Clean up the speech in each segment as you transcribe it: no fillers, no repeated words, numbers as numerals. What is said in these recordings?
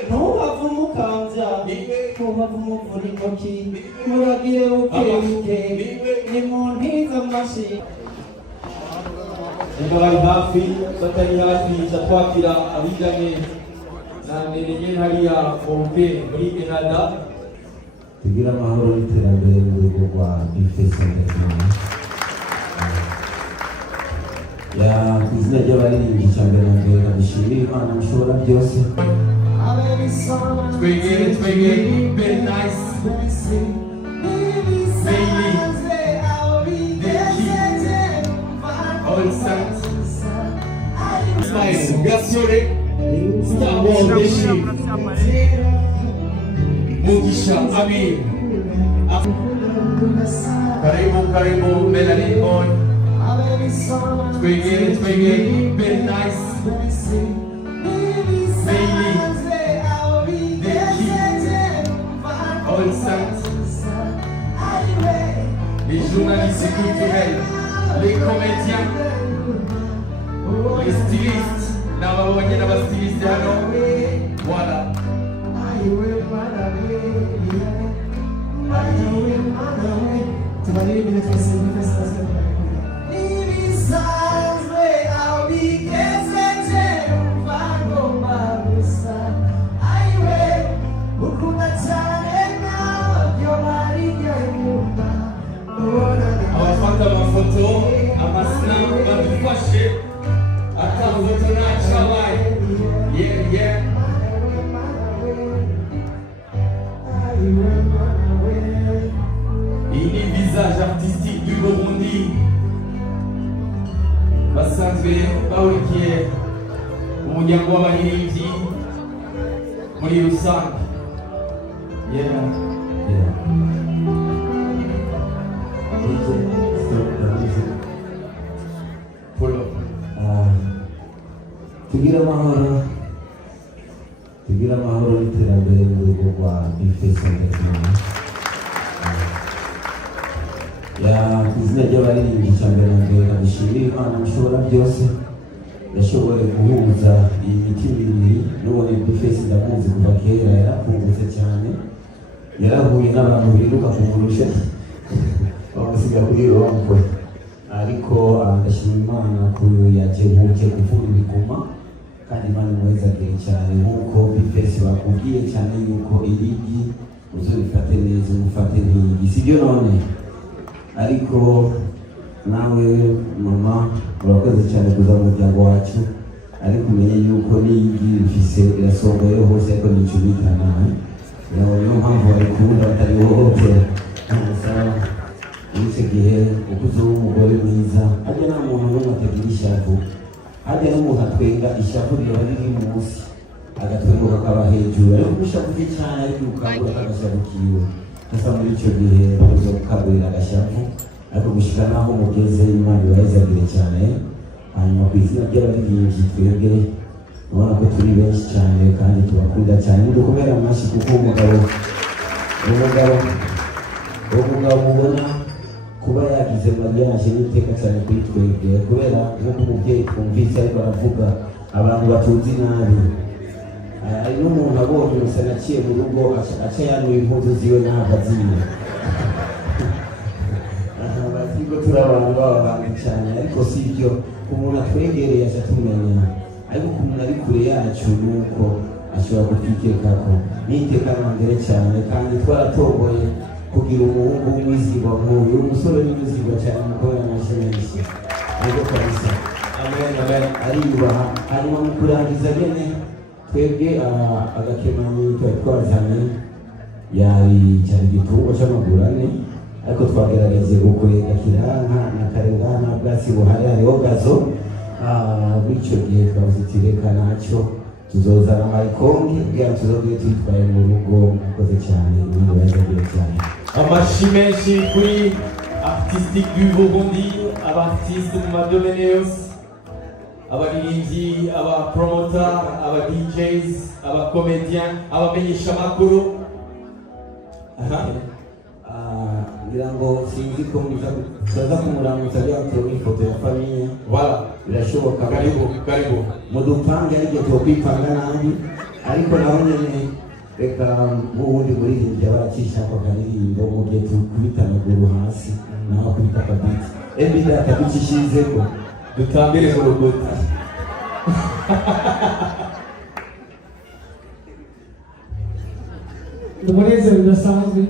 Ntuhavumukanja ntuhavumuvurikoki muragire bukebuke nimuntiza amashi bari hafi batari hafi twakira abiganye na nenye hariya pompe muri Canada tugira amahoro n'iterambere mu rugo rwa Bifesa ndetse ya izina ry'abaririmbyi cyambere na mbere ndashimira Imana mushobora byose. Twegere very nice all saints smile gasore stabodeshi mugisha amin karibu Melanie boy twegere very nice all saints, les journalistes culturels, les comédiens, les stylistes, voilà. Abafata amafoto amasnap badufashe atafoto nacabaye yeah il est visage artistique du Burundi basanzwe bawurikiye umuryango w'abaririmbyi muri rusange yeah. tugira amahoro n'iterambere mu rugo rwa Bifesa ndetse ya izina ry'abaririmbyi cyambere na mbere ndashimira Imana mushobora byose yashoboye guhuza iyi mitima ibiri n'ubundi Bifesa ndamuzi kuva kera yarakungutse cyane yarahuye n'abantu biruka kumurusha bamusiga kuri rompo ariko ndashima Imana ko yajebuke kuvuga ibiguma kandi Imana imwezagire cyane nk'uko Bifesa bakubwiye cyane yuko irigi uzurifate neza umufate nk'igi sibyo none ariko nawe mama urakoze cyane kuza mu muryango wacu ariko umenye yuko n'igi ifise irasongoye hose ariko n'icyo bitana niyo mpamvu barikunda batari hohotera sawa icyo gihe ukuze w'umugore mwiza hajya nta muntu n'umwe atagira ishavu hajya n'umuntu atwenga ishavu riba riri munsi agatwenguka akaba hejuru ariko ushavuye cyane ariko ukangura agashavu kiwe gusa muri icyo gihe uza gukangurira agashavu ariko gushyika n'aho mugeze Imana ibayizagire cyane hanyuma ku izina ry'abaririmbyi twebwe ubona ko turi benshi cyane kandi tubakunda cyane mudukomere amashyi kuko umugabo mubona kuba yagize mariage n'iteka cyane kuri twebwe kubera nk'uko umubyeyi twumvise ariko aravuga abantu batuzi nabi hari n'umuntu abonye gusa naciye mu rugo aca yanuye impuzu ziwe n'ahagaziye batiko turi abantu b'abantu cyane ariko si ibyo umuntu atwegereye aca tumenya ariko ku muntu ari kure yacu nuko ashobora kutwitekako n'iteka nambere cyane kandi twaratogoye kugira umuhungu w'umwizigwa nk'uyu umusore w'umwizigwa cyane umukobwa menshi menshi ariko kabisa amen ariyubaha hanyuma mu kurangiza nyine twebwe agakemanyi twari twazanye yari cyane igitungwa cy'amaguru ane ariko twagerageje gukorera kiranka na karenga na bwatsi buhari hariho gazo bityo gihe twazitireka nacyo tuzozana mayikongi kugira tuzogire twitwaye mu rugo mukoze cyane ibindi bazagira cyane amashi menshi kuri artistique du Burundi abartiste mu madomene yose abaririmbyi abapromota aba DJs abakomedian abamenyesha amakuru ngira ngo sinzi ko muzaza kumuramutsa byakora ifoto ya famiye voilà birashoboka karibu mudupange ariko twokwipanga nabi ariko naho nyene reka nk'uwundi muririmbyi baracisha ako karirimbo mu gihe tukubita amaguru hasi naho kubita akabiti ebida akaducishizeko dutambire ku rukuta. Umunezero udasanzwe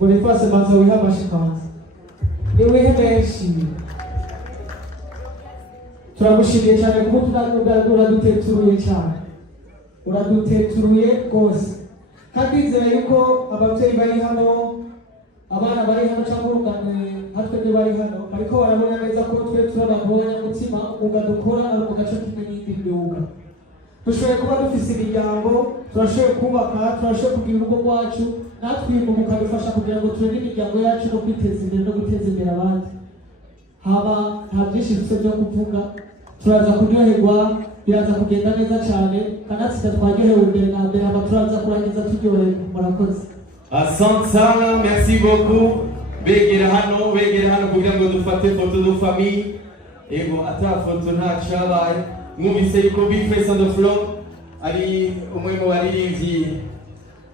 Boniface manza wiha amashikanza niwihe menshi turagushimiye cyane kuko uraduteturuye cyane uraduteturuye rwose kandi nzira yuko ababyeyi bari hano abana bari hano cyangwa urungano hatwe bari hano ariko barabona neza ko twe turababonye umutima ugadukora ari mu gace kimwe n'indi myuga dushoboye kuba dufise imiryango turashoboye kubaka turashoboye kugira urugo rwacu natwe mukadufasha kugira ngo turenge imiryango yacu no kwiteza imbere no guteza imbere abandi haba nta byinshi bifite byo kuvuga turaza kuryoherwa biraza kugenda neza cyane kanatsinda twaryohewe imbere na mbere haba turaza kurangiza turyohewe murakoze. Asante sana, merci beaucoup. Begera hano kugira ngo dufate foto de famille. Ego ata foto nta cyabaye. Mwumvise yuko Big Face on the floor ari umwe mu baririmbyi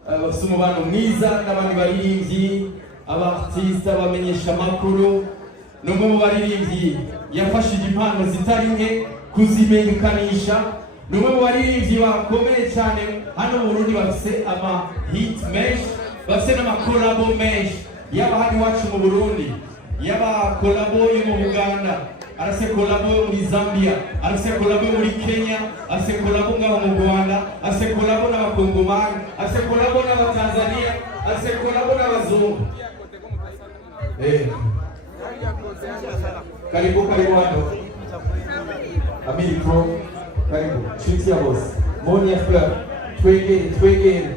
bafite umubano mwiza n'abandi baririmbyi abartiste abamenyesha amakuru n'umwe mu baririmbyi yafashije impano zitari nke kuzimenyekanisha n'umwe mu baririmbyi bakomeye cyane hano mu Burundi bafite ama hit menshi bafite n'amakolabo menshi yaba hano iwacu mu Burundi yaba kolabo yo mu Uganda arase kolabo muri Zambia arase kolabo muri Kenya arase kolabo ngaho mu Rwanda arase kolabo n'abakongomani arase kolabo n'abatanzania arase kolabo n'abazungu karibu hano Ameriko karibu chiti ya boss Monia Fleur twege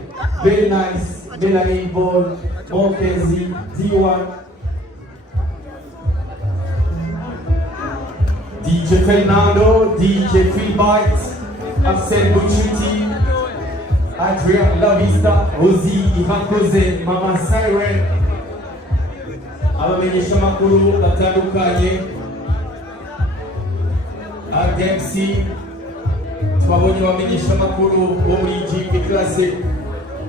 very nice Melanie Ball Monkezi D1 DJ Fernando, DJ Freebite, Afsel Buchuti, Adrian Lavista, Rosie, Ivan Koze, Mama Siren, abamenyesha makuru batandukanye, RDMC, twabonye abamenyesha makuru bo muri GP Classic,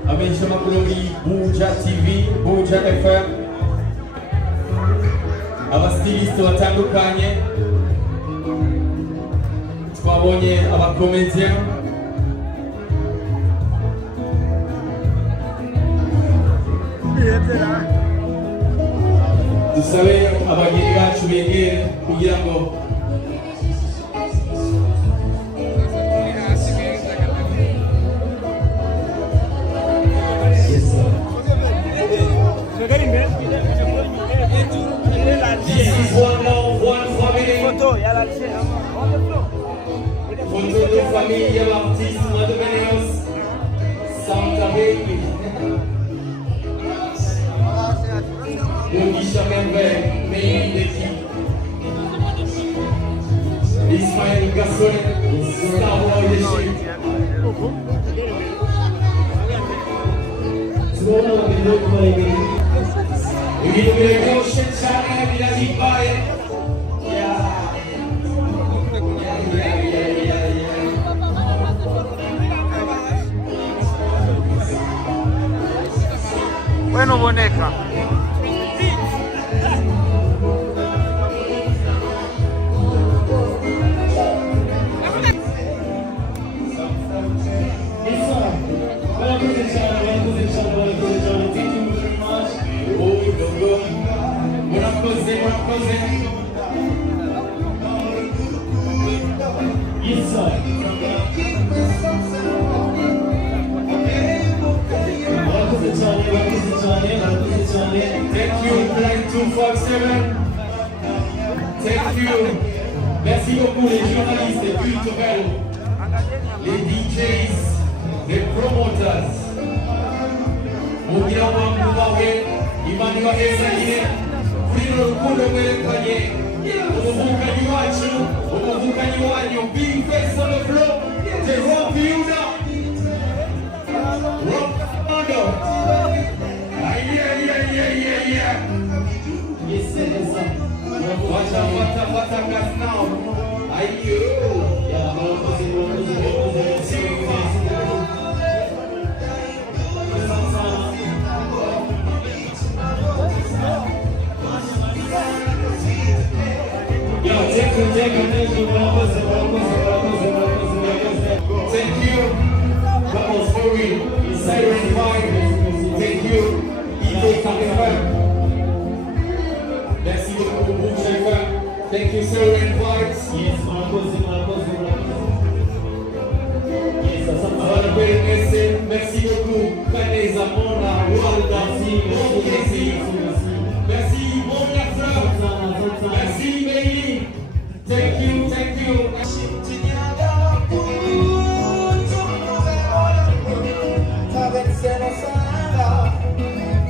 abamenyesha makuru muri Buja TV, Buja FM, abastiliste batandukanye, twabonye abakomedian dusabe abageni bacu begere kugira ngo this is one love, one family. Photo de famille de l'artiste Mademeneos Santa Baby Yogi Chamenvel, Méli d'équipe Ismaël Gasson, Starboy de chez Sono venuto come il video Channel di la Zimbabwe. Bueno, boneca. Yes, sir. Thank you, Black 247. Thank you. Merci beaucoup les journalistes, les culturels, les DJs, les promoters. Mugira wangu wawe, imani wa Esaie, kulino rukundo mwerekanye, umuvukanyi wacu, umuvukanyi wanyu, Big Face on the floor, the Rock Yuda, Rock Commando. Yeah. Yes, sir. What a gas now. Ayo. Yeah, Thank you. Vamos for real. Siren Vibe. Thank you. Ibe Kamefa. Merci beaucoup, Boucheka. Thank you, Siren Vibes. Yes, merci beaucoup, Kaneza Mona, Walda, merci, Mona Fra, merci, Bailey. Thank you.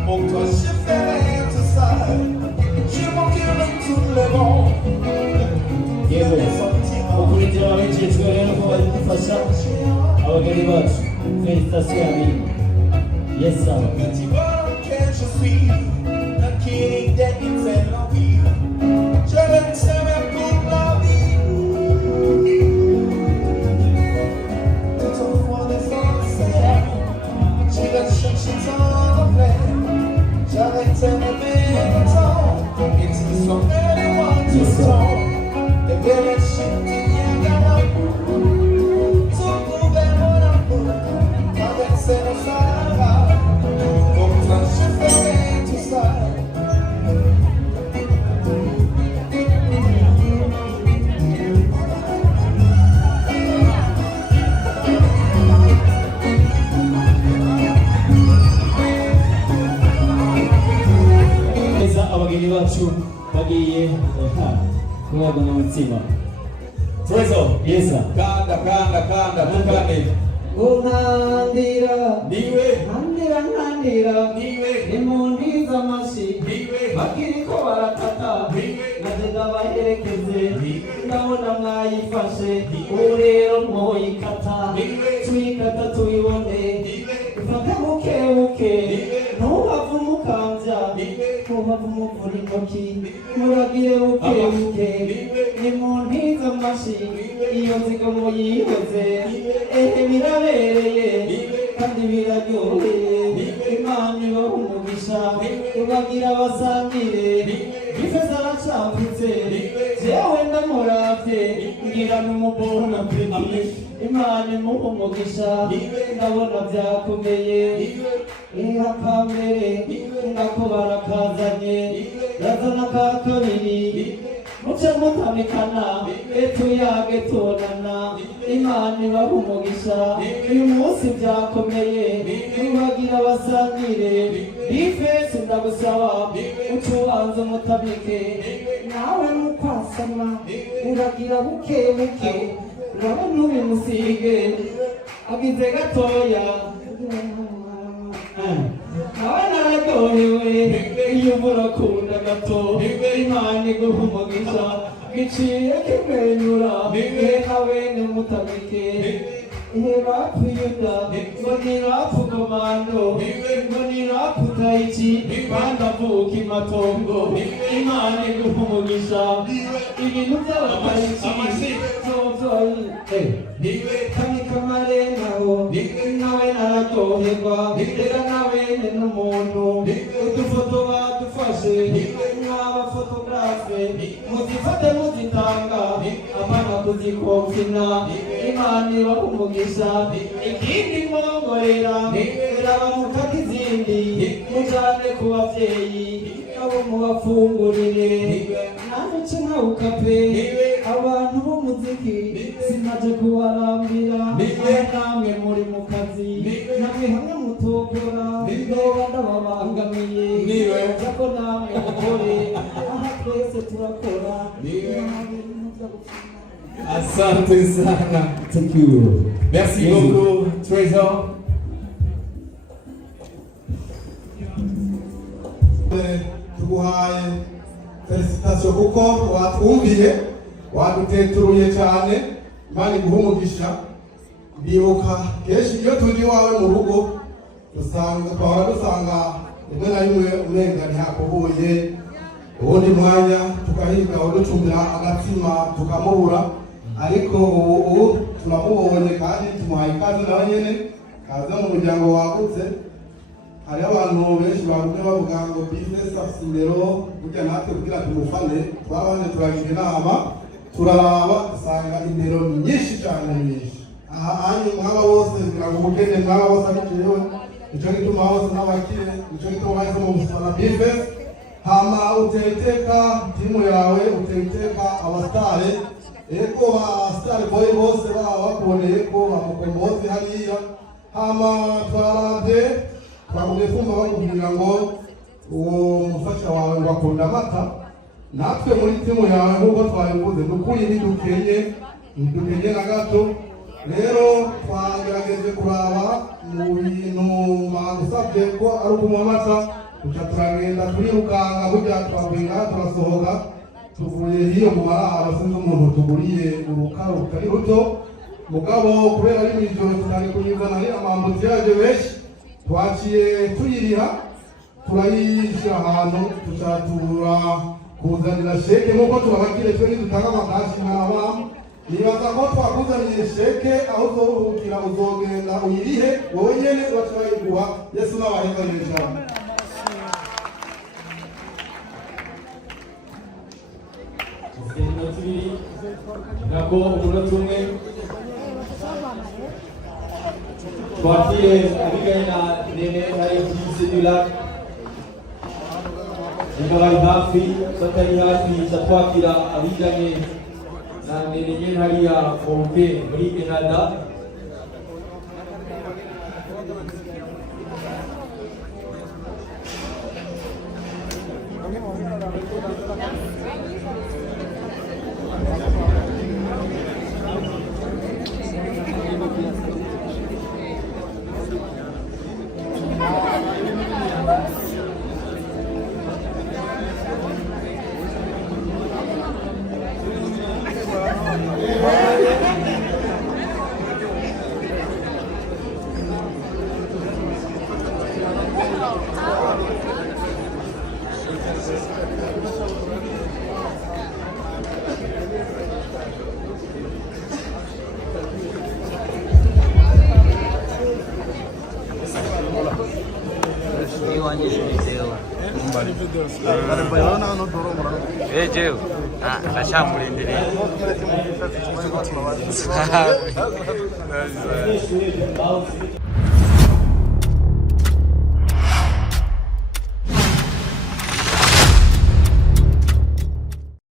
Pour toi je ferai tout ça. Je manquerai tout le monde. Ukurikira abicitswe rero ko bari gufasha abageni bacu. Félicitations amis. Yes sir. Petit bonhomme que je suis, un king d'éternel envie. Je vais t'aimer toute ma vie. Tout au fond des océans, j'irai chercher ton plaisir. J'arrête de m'aimer longtemps. Et tu seras le roi du temps. The village shifting Niagara. Tout couvert mon amour. Avec ses Sahara. Pour toi je ferai tout ça. Abageni bacu bagiye kubagana umutsima. Trezor, yes sir. Kanda, tukane. Unkandira, Niwe, nkandira, niwe, nimundiza amashyi, niwe, bakiriko baratata, ngagenda baherekeze, ndabona mwayifashe, ubu rero mwoyikata, tuyikata tuyibone, ifate bukebuke, ntuhave umukambya, ntuhave umuvura intoki, muragire bukebuke, nimundiza amashyi, iyo nzigo muyiheze, ehe birabereye kandi biraryoheye, Imana ibaha umugisha, ibagira abasangire, ifeza aracambitse, jewe ndamuravye, ngira n'umubona peki, Imana imuha umugisha, ndabona vyakomeye, akambere ngako barakazanye, yazana ka kabiri, muce mutamikana, tuyage tonana, Imana ibaha umugisha, uyu munsi vyakomeye, nibagira abasangire, bifese ndagusaba, ucubanza mutamike, nawe mukwasama, uragira bukebuke, urabona ubimusige, agize gatoya, nawe nararyohewe, iyo murakunda gato, Imana iguha umugisha, giciye kimwenyura, nawe nimutamike, rapu yuda, ngo ni rapu komando, ngo ni rapu taichi, bandavuka imatongo, Imana iguha umugisha, ibintu by'abataichi, kani kamarengaho, nawe nararyoherwa, reka nawe ni n'umuntu, udufoto badufashe, nk'abafotografe, muzifate muzitanga, apana kuzikomfina, Imana ibaha umugisha, ikindi mwongorera, irabamukaka izindi, mujane ku bavyeyi, abo mubafungurire, nanjye nce nkawukape, abantu b'umuziki, sinaje kubarambira, namwe muri mu kazi, namwe hamwe mutokora, ndoba ndababangamiye, jako namwe mukore, aha twese turakora, Asante sana. Thank you. Merci beaucoup, Trezor. Tuguhaye felicitation kuko watwumviye waduteturuye cyane, Imana iguha umugisha. Ndibuka kenshi iyo turi iwawe mu rugo twahora dusanga rimwe na rimwe urenga ntihakubuye, ubundi mwanya tukahiga uducumbira agatsima tukamubura, ariko ubu turamubonye kandi tumuhaye ikaze nawe nyene, kaza mu muryango wagutse. Hari abantu benshi bagumye bavuga ngo business afite indero, burya natwe kugira tumufane twabanje turagira inama turaraba dusanga indero nyinshi cyane nyinshi. Aha anyu mwaba bose ubukene mwaba bose abijewe nicyo gituma bose n'abakire nicyo gituma bahise mu musana bife hama uteiteka timu yawe uteiteka abastare eko ba star boy bose baba bakuboneye ko bamukombozi hariya hama twarabye twabuye kumva bakubwira ngo uwo mufasha wawe ngo akunda amata natwe muri timu yawe nk'uko twabivuze nukuri ntidukenye na gato rero twagerageje kuraba mu bintu magusabye ko ari ukunywa amata tuca turagenda turirukanga burya twagwinga turasohoka tuvuye hiyo mu mararo sinzi umuntu tuguriye urukaro rutari ruto mugabo kubera ari mw'ijoro tutari kunyuzana ari amambutiyaje benshi twaciye tuyiriha turayishyira ahantu tucatura kuzanira sheke nk'uko tubabagire twe nidutanga amakashi nk'abamu nibaza ko twakuzaniye sheke aho uzoruhukira uzogenda uyirihe wowe nyene uracurayiguha Yesu n'abahezanye cyane. nako umunota umwe twakire abigaye na Nene hari kuri Sedula niba bari hafi batari hafi twakira abijanye na Nene nyene hariya Pompe muri Canada. Jeu. Lasciamo l'indirizzo.